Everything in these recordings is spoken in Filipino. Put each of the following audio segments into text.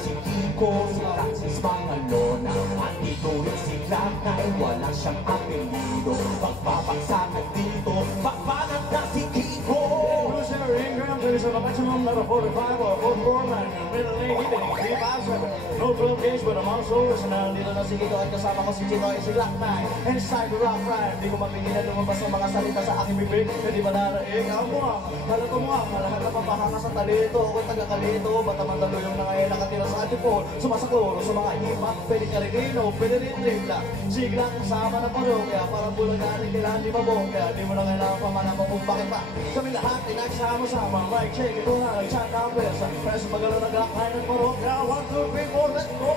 si Kiko, si Francis Mangalona. At dito rin si Clark na wala siyang apelido. Pagbabagsakan dito, pagbanat na si Kiko. Ingram, there's a maximum level 45 or 44 man. Middle lane, hitting 357. No 12 gauge, but I'm also listening. Dito na si Kiko at kasama ko si Chino ay si Glock 9. Inside the rock rhyme, di ko mapigilan lumabas ang mga salita sa aking bibig. Hindi ba naraing ang muwang? Halato muwang, lahat na papahanga sa talito. Ako'y taga-kalito, bata mandalo yung nangay nakatira sa atipon. Sumasakloro sa mga hip-hop, pwede karilino, pwede rin tripla. Si Glock kasama na paro, kaya parang bulagan, kailangan di mabong. Kaya di mo na kailangan pa manapang kung bakit pa. Kami lahat ay nagsama-sama, mic check, ito na, nag-chat ang pesa. Pero sa pagalo na Glock 9 ng paro, kaya 1, 2, 3, 4, let's go!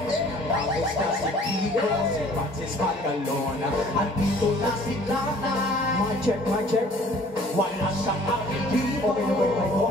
Tapos na si Kiko, si Francis Mangalona. At dito na si Glock 9. Mic check, mic check. Wala siyang apelido. Okay na ba yung mic ko?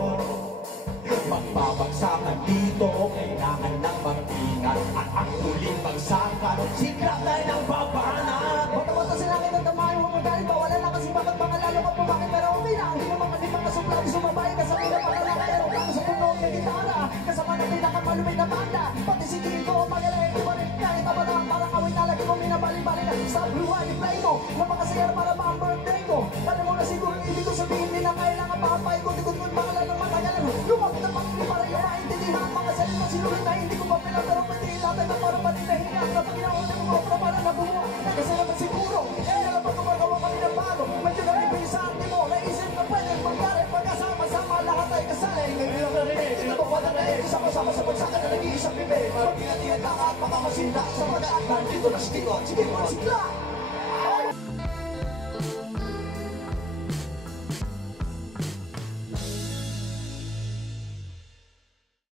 Magbabagsakan dito, kailangan ng mag-ingat. At ang huling bagsakan, si Glock 9 ang babanat. Bata-bata sila kayo ng tamayo, huwag magalit. Bawala lang kasi bakit mga lalo ka pumakit. Pero okay lang, hindi naman kalipang kasuplado. Sumabay ka sa pila, pagkalakayaro ka sa puno ng gitara. Kasama ng pinakamalumay na banda. Pati si Kiko, magaling, di ba rin? Kahit na ba lang, parang awit na lagi mo minabali-bali na. Sa blue eye, play mo, napakasaya para ba ang birthday ko? Alam mo na siguro, ibig ko sabihin, hindi na kailangan pakapay ko. Tikot-kot, pangalan ng matagalan. Lumapit na pangili para yung maintindihan. Mga salita sinulit na hindi ko papila. Pero pati ilatag na parang paninahinga. Kapag inaunay mo ko, para nabuha. Kasi naman siguro, kaya naman kung magawa kami ng bago. Medyo nalipin sa atin mo, naisip na pwede mangyari. Pagkasama-sama lahat ay kasali. Ngayon ang narinig, tinatapuan na naig. Sama-sama sa pagsakan na nag-iisang bibig. Pag-ingat-ingat lang at makamasinda sa pag-aat. Nandito na si Kiko, si Kiko, si Glock.